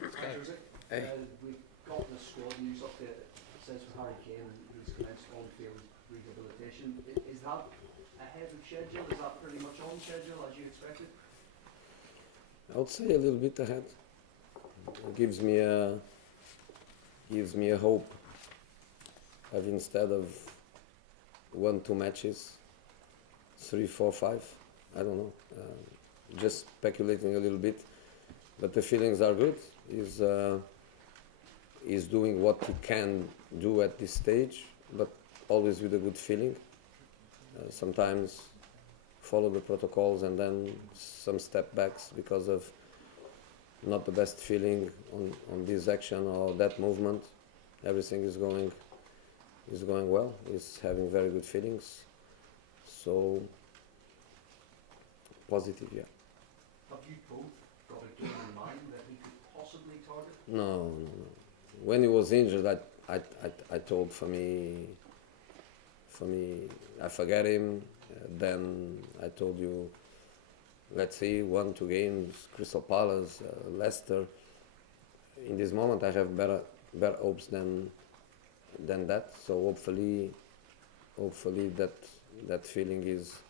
Hi, Jose. Hey. We've got the squad news update that says for Harry Kane he's commenced on-field rehabilitation. Is that ahead of schedule? Is that pretty much on schedule as you expected? I would say a little bit ahead. It gives me a hope of instead of 1, 2 matches, 3, 4, 5. I don't know. Just speculating a little bit, but the feelings are good. He's doing what he can do at this stage, but always with a good feeling. Sometimes follow the protocols and then some step backs because of not the best feeling on this action or that movement. Everything is going well. He's having very good feelings. So positive, yeah. Have you both got a game in mind that he could possibly target? No. When he was injured, I told for me, I forget him. Then I told you, let's see, 1, 2 games, Crystal Palace, Leicester. In this moment, I have better hopes than that. So hopefully that feeling is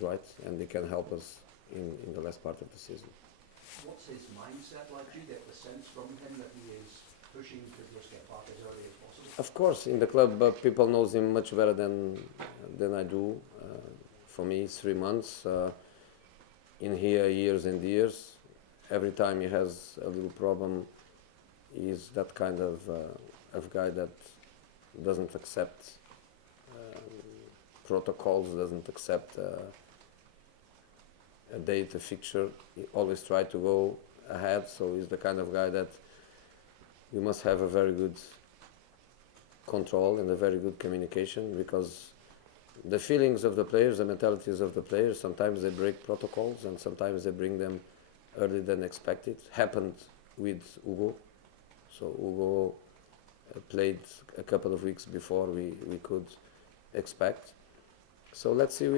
right, and he can help us in the last part of the season. What's his mindset like? Do you get the sense from him that he is pushing to just get back as early as possible? Of course, in the club, people knows him much better than I do. For me, it's 3 months. In here, years and years. Every time he has a little problem, he's that kind of guy that doesn't accept protocols, doesn't accept a date, a fixture. He always try to go ahead. So he's the kind of guy that you must have a very good control and a very good communication, because the feelings of the players, the mentalities of the players, sometimes they break protocols and sometimes they bring them earlier than expected. Happened with Hugo. So Hugo played a couple of weeks before we could expect. So let's see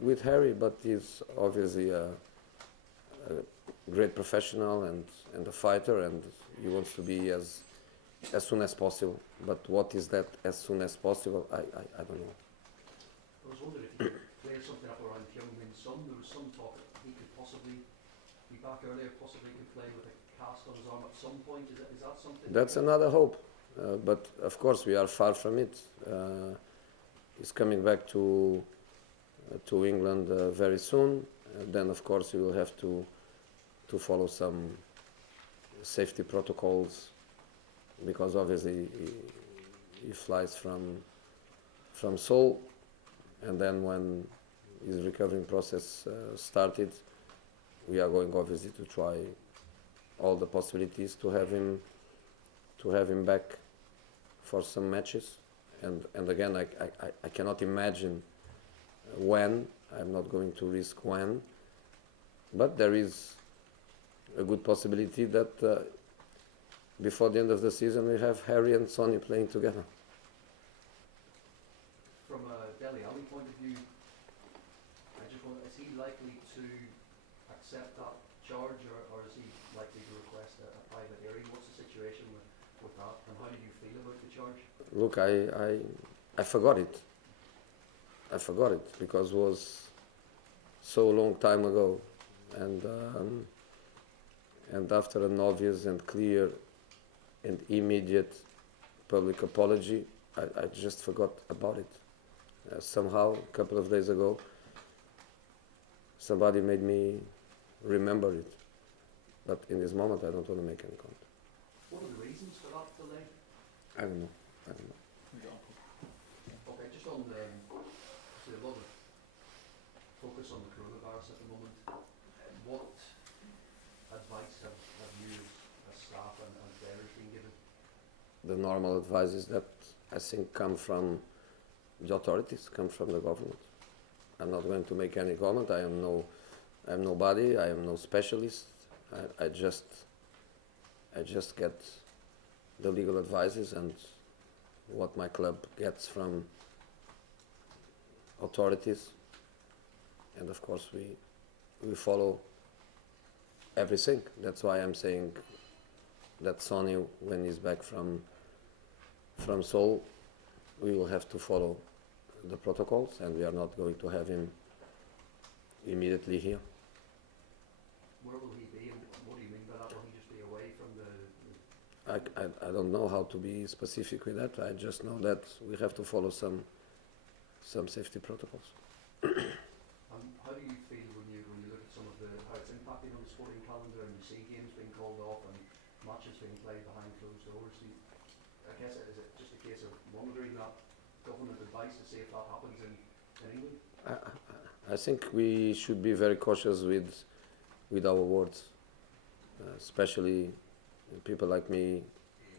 with Harry, but he's obviously a great professional and a fighter, and he wants to be as soon as possible. But what is that as soon as possible? I don't know. I was wondering if you could clear something up around Heung-min Son. There was some talk that he could possibly be back earlier, possibly could play with a cast on his arm at some point. Is that something? That's another hope, but of course we are far from it. He's coming back to England very soon. Then of course he will have to follow some safety protocols, because obviously he flies from Seoul, and then when his recovering process started, we are going obviously to try all the possibilities to have him back for some matches. And again, I cannot imagine when. I'm not going to risk when, but there is a good possibility that before the end of the season we have Harry and Sonny playing together. From a Dele Alli point of view, I just wonder, is he likely to accept that charge, or is he likely to request a private hearing? What's the situation with that, and how do you feel about the charge? Look, I forgot it. I forgot it because it was so long time ago, and after an obvious and clear and immediate public apology, I just forgot about it. Somehow, a couple of days ago, somebody made me remember it. But in this moment, I don't want to make any comment. What are the reasons for that delay? I don't know. Okay, just on there's a lot of focus on the coronavirus at the moment. What advice have you as staff and players been given? The normal advices that I think come from the authorities, come from the government. I'm not going to make any comment. I am nobody. I am no specialist. I just get the legal advices and what my club gets from authorities, and of course we follow everything. That's why I'm saying that Sonny, when he's back from Seoul, we will have to follow the protocols, and we are not going to have him immediately here. Where will he be, and what do you mean by that? Will he just be away from the I don't know how to be specific with that. I just know that we have to follow some safety protocols. How do you feel when you look at some of how it's impacting on the sporting calendar, and you see games being called off and matches being played behind closed doors? I guess is it just a case of monitoring that government advice to see if that happens in England? I think we should be very cautious with our words, especially people like me,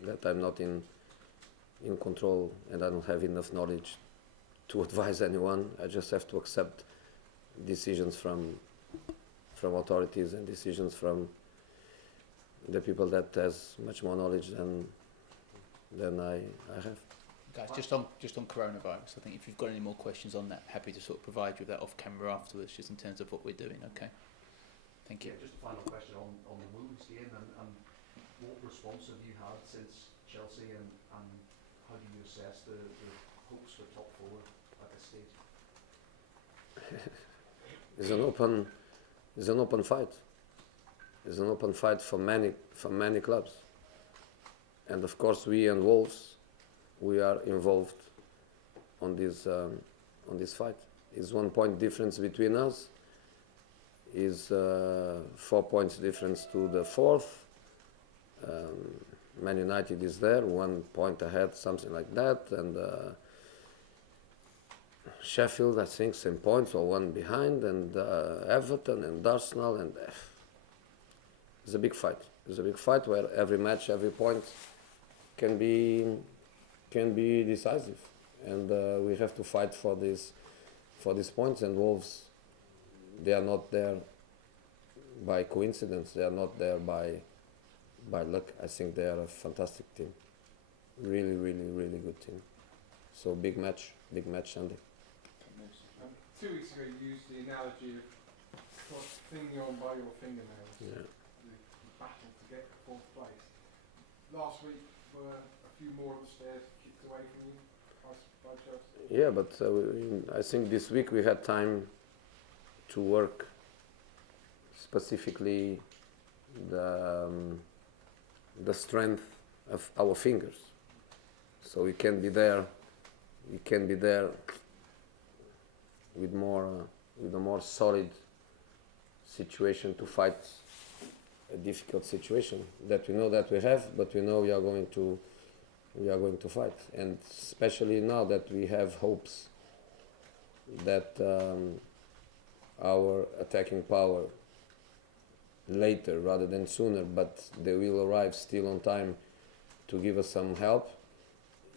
that I'm not in control and I don't have enough knowledge to advise anyone. I just have to accept decisions from authorities and decisions from the people that has much more knowledge than I have. Guys, just on coronavirus, I think if you've got any more questions on that, happy to sort of provide you with that off camera afterwards, just in terms of what we're doing. Okay. Thank you. Yeah, just a final question on the Wolves game, and what response have you had since Chelsea, and how do you assess the hopes for top four at this stage? It's an open fight. It's an open fight for many clubs, and of course we and Wolves, we are involved on this fight. It's 1 point difference between us. Is 4 points difference to the fourth. Man United is there, 1 point ahead, something like that, and Sheffield, I think, same points or one behind, and Everton and Arsenal, and it's a big fight. It's a big fight where every match, every point can be decisive, and we have to fight for these points. And Wolves, they are not there by coincidence. They are not there by luck. I think they are a fantastic team. Really, really, really good team. So big match Sunday. 2 weeks ago you used the analogy of clinging on by your fingernails. Yeah. The battle to get fourth place. Last week were a few more of the stairs kicked away from you by Chelsea. Yeah, but I think this week we had time to work specifically the strength of our fingers. So we can be there. We can be there with a more solid situation to fight a difficult situation that we know that we have, but we know we are going to fight. And especially now that we have hopes that our attacking power later rather than sooner, but they will arrive still on time to give us some help.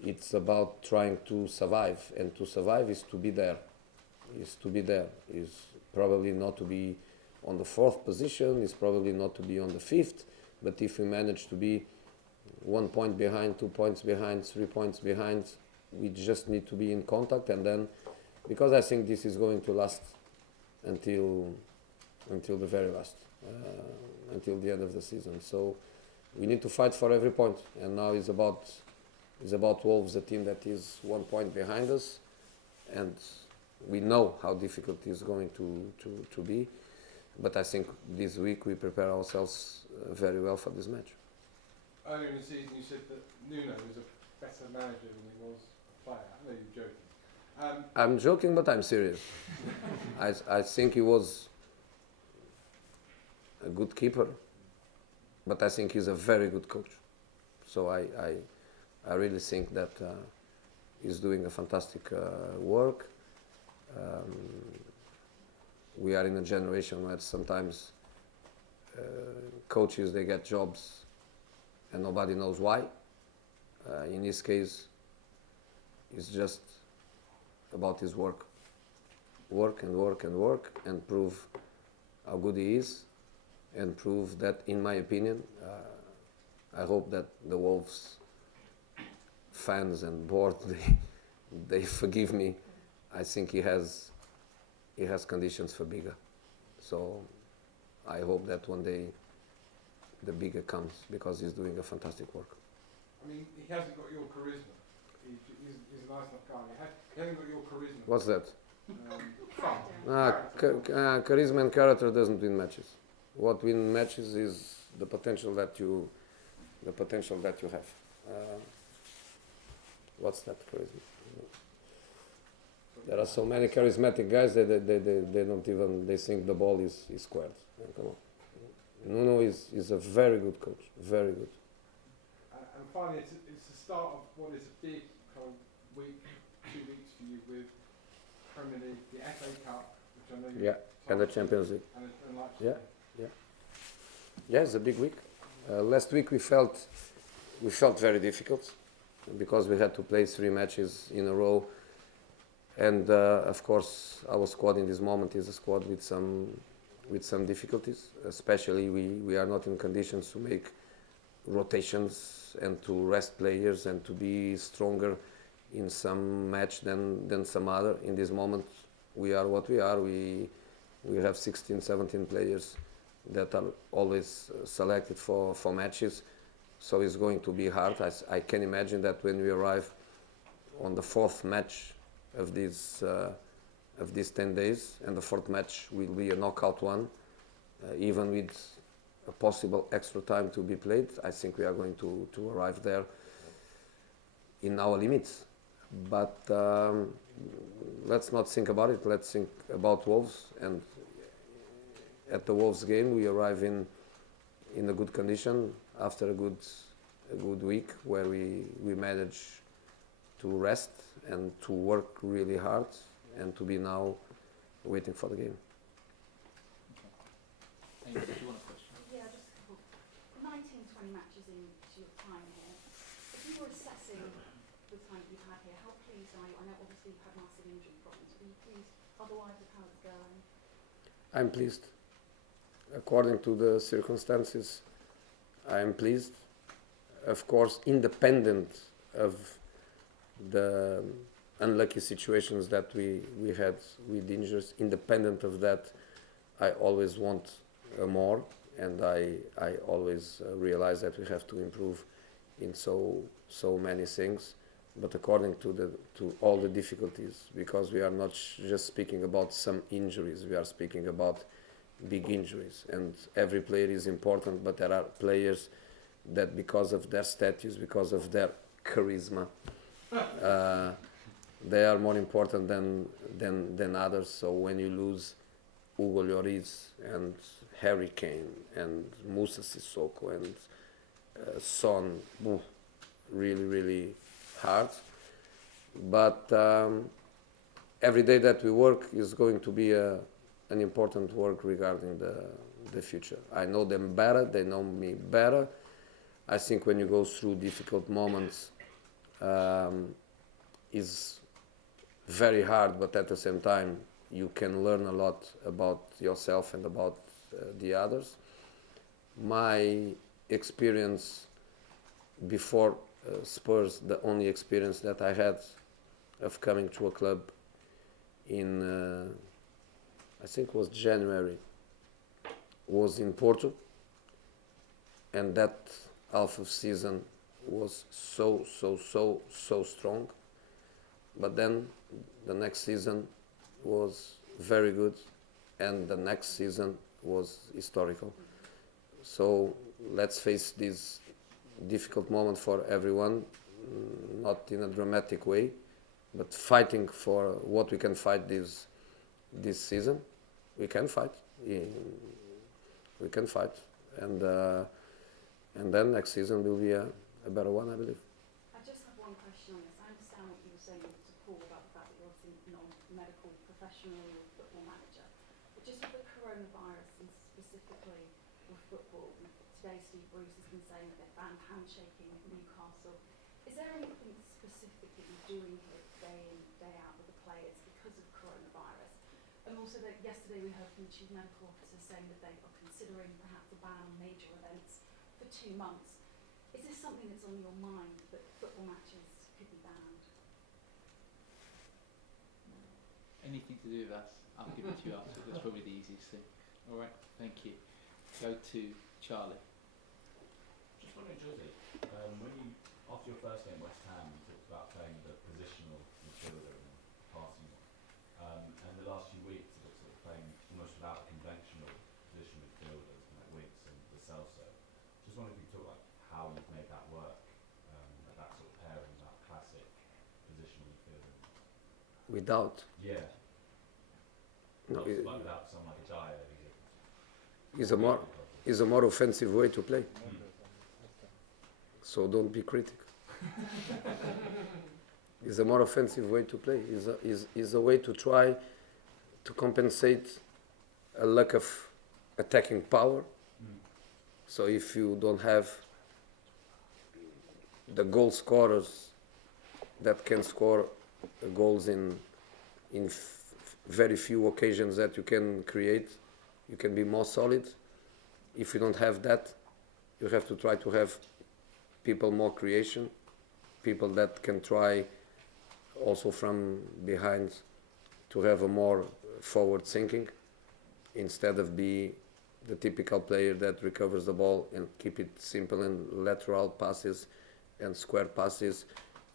It's about trying to survive, and to survive is to be there. Is probably not to be on the fourth position, is probably not to be on the fifth, but if we manage to be 1 point behind, 2 points behind, 3 points behind, we just need to be in contact. And then, because I think this is going to last until the very last, until the end of the season. So we need to fight for every point, and now it's about Wolves, a team that is 1 point behind us, and we know how difficult it is going to be. But I think this week we prepare ourselves very well for this match. Earlier in the season you said that Nuno was a better manager than he was a player. I know you're joking. I'm joking, but I'm serious. I think he was a good keeper, but I think he's a very good coach. So I really think that he's doing a fantastic work. We are in a generation where sometimes coaches, they get jobs and nobody knows why. In his case, it's just about his work and prove how good he is, and prove that, in my opinion, I hope that the Wolves fans and board, they forgive me. I think he has conditions for bigger. So I hope that one day the bigger comes, because he's doing a fantastic work. I mean, he hasn't got your charisma. He's a nice enough guy. He hasn't got your charisma. What's that? Fun. Charisma and character doesn't win matches. What wins matches is the potential that you have. What's that charisma? There are so many charismatic guys that they don't even, they think the ball is squared. Come on. Nuno is a very good coach, very good. And finally, it's the start of what is a big kind of week, 2 weeks for you with Premier League, the FA Cup, which I know you And the Champions League. and Leipzig. Yeah, it's a big week. Last week we felt very difficult because we had to play 3 matches in a row, and of course our squad in this moment is a squad with some difficulties. Especially we are not in conditions to make rotations and to rest players and to be stronger in some match than some other. In this moment we are what we are. We have 16, 17 players that are always selected for matches, so it's going to be hard. I can imagine that when we arrive on the 4th match of these 10 days, and the 4th match will be a knockout one, even with a possible extra time to be played, I think we are going to arrive there in our limits. But let's not think about it, let's think about Wolves, and at the Wolves game we arrive in a good condition after a good week where we manage to rest and to work really hard and to be now waiting for the game. Amy, do you want a question? Yeah, just a couple. 19, 20 matches into your time here. If you were assessing the time that you've had here, how pleased are you? I know obviously you've had massive injury problems, but are you pleased otherwise with how it's going? I'm pleased. According to the circumstances, I am pleased. Of course, independent of the unlucky situations that we had with injuries, independent of that, I always want more, and I always realize that we have to improve in so many things. But according to all the difficulties, because we are not just speaking about some injuries, we are speaking about big injuries, and every player is important, but there are players that because of their status, because of their charisma, they are more important than others. So when you lose Hugo Lloris and Harry Kane and Moussa Sissoko and Son, really hard. But every day that we work is going to be an important work regarding the future. I know them better, they know me better. I think when you go through difficult moments, is very hard, but at the same time you can learn a lot about yourself and about the others. My experience before Spurs, the only experience that I had of coming to a club in I think it was January, was in Porto, and that half of season was so strong. But then the next season was very good, and the next season was historical. So let's face this difficult moment for everyone, not in a dramatic way, but fighting for what we can fight this season. We can fight. We can fight, and then next season will be a better one, I believe. I just have one question on this. I understand what you were saying to Paul about the fact that you're obviously not a medical professional or football manager, but just with the coronavirus and specifically with football, today Steve Bruce has been saying that they've banned handshaking at Newcastle. Is there anything specific that you're doing here day in, day out with the players because of coronavirus? And also that yesterday we heard from the Chief Medical Officer saying that they are considering perhaps a ban on major events for 2 months. Is this something that's on your mind, that football matches could be banned? Anything to do with us, I'll give it to you after. That's probably the easiest thing. All right, thank you. Go to Charlie. Just wondering, Jose, when you, after your first game at West Ham, you talked about playing the positional midfielder and passing one. And the last few weeks, it looks like playing almost without the conventional positional midfielders, like Winks and the Celso. Just wondering if you could talk like how you've made that work, like that sort of pairing, that classic positional midfielder. Without. Yeah. No, Like without someone like a Dyer, is a more offensive way to play. So don't be critical. It's a more offensive way to play. Is a way to try to compensate a lack of attacking power. So if you don't have the goal scorers that can score goals in very few occasions that you can create, you can be more solid. If you don't have that, you have to try to have people more creation, people that can try also from behind to have a more forward thinking instead of be the typical player that recovers the ball and keep it simple and lateral passes and square passes.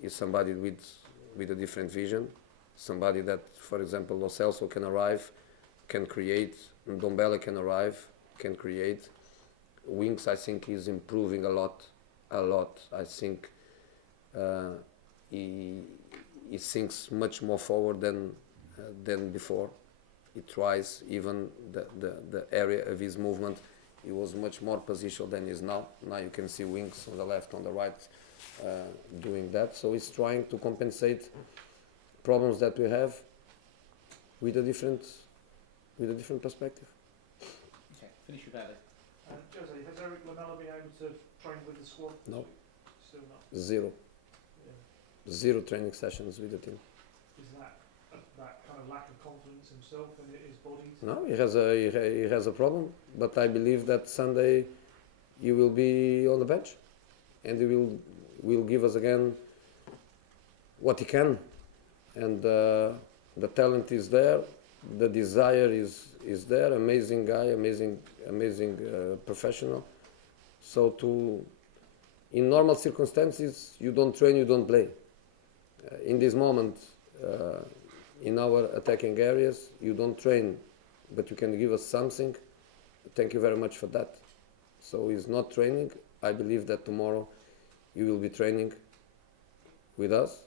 Is somebody with a different vision, somebody that, for example, Lo Celso can arrive, can create, Ndombele can arrive, can create. Winks, I think, is improving a lot. I think he thinks much more forward than before. He tries even the area of his movement. He was much more positional than he is now. Now you can see Winks on the left, on the right, doing that. So he's trying to compensate problems that we have with a different perspective. Okay, finish with Ali. Jose, has Eric Lamela been able to train with the squad? No. Still not. Zero. Yeah. Zero training sessions with the team. Is that that kind of lack of confidence himself in his body? No, he has a problem, but I believe that Sunday he will be on the bench, and he will give us again what he can, and the talent is there, the desire is there. Amazing guy, amazing professional. So in normal circumstances, you don't train, you don't play. In this moment, in our attacking areas, you don't train, but you can give us something. Thank you very much for that. So he's not training. I believe that tomorrow he will be training with us,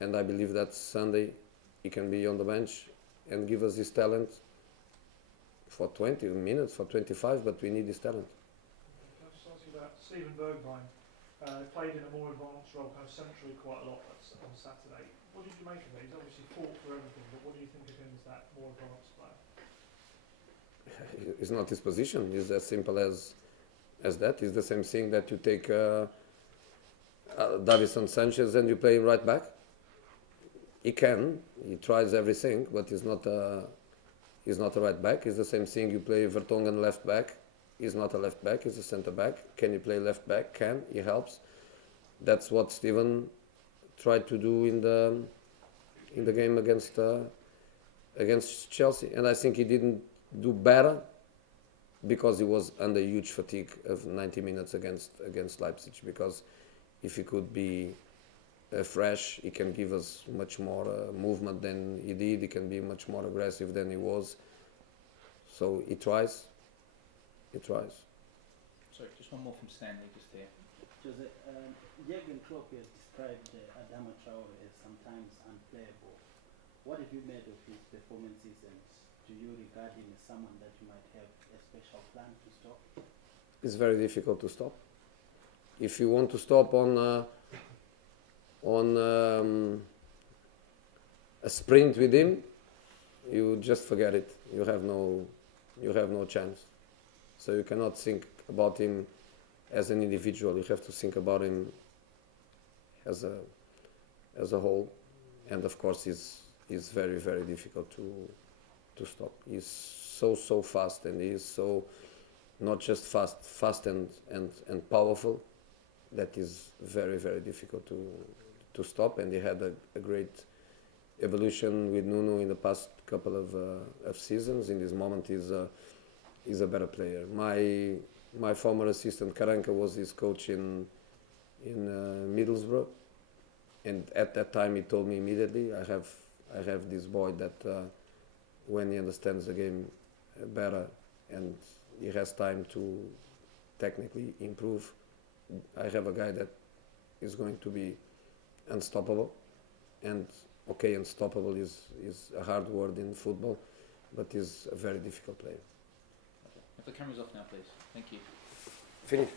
and I believe that Sunday he can be on the bench and give us his talent for 20 minutes, for 25, but we need his talent. Can I just ask you about Steven Bergwijn? Played in a more advanced role, kind of centrally quite a lot on Saturday. What did you make of it? He's obviously fought for everything, but what do you think of him as that more advanced player? It's not his position. It's as simple as that. It's the same thing that you take Davinson Sanchez and you play him right back. He tries everything, but he's not a right back. It's the same thing. You play Vertonghen left back. He's not a left back. He's a centre back. Can he play left back? Can. He helps. That's what Steven tried to do in the game against Chelsea, and I think he didn't do better because he was under huge fatigue of 90 minutes against Leipzig. Because if he could be fresh, he can give us much more movement than he did. He can be much more aggressive than he was. So he tries. Sorry, just one more from Stanley, just here. Jose, Jurgen Klopp has described Adama Traore as sometimes unplayable. What have you made of his performances, and do you regard him as someone that you might have a special plan to stop? It's very difficult to stop. If you want to stop on a sprint with him, you just forget it. You have no chance. So you cannot think about him as an individual. You have to think about him as a whole. And of course, he's very, very difficult to stop. He's so fast, and he's so not just fast and powerful. That is very, very difficult to stop. And he had a great evolution with Nuno in the past couple of seasons. In this moment, is a better player. My former assistant Karanka was his coach in Middlesbrough, and at that time he told me immediately, I have this boy that when he understands the game better and he has time to technically improve, I have a guy that is going to be unstoppable. And okay, unstoppable is a hard word in football, but he's a very difficult player. If the camera's off now, please. Thank you. Finish.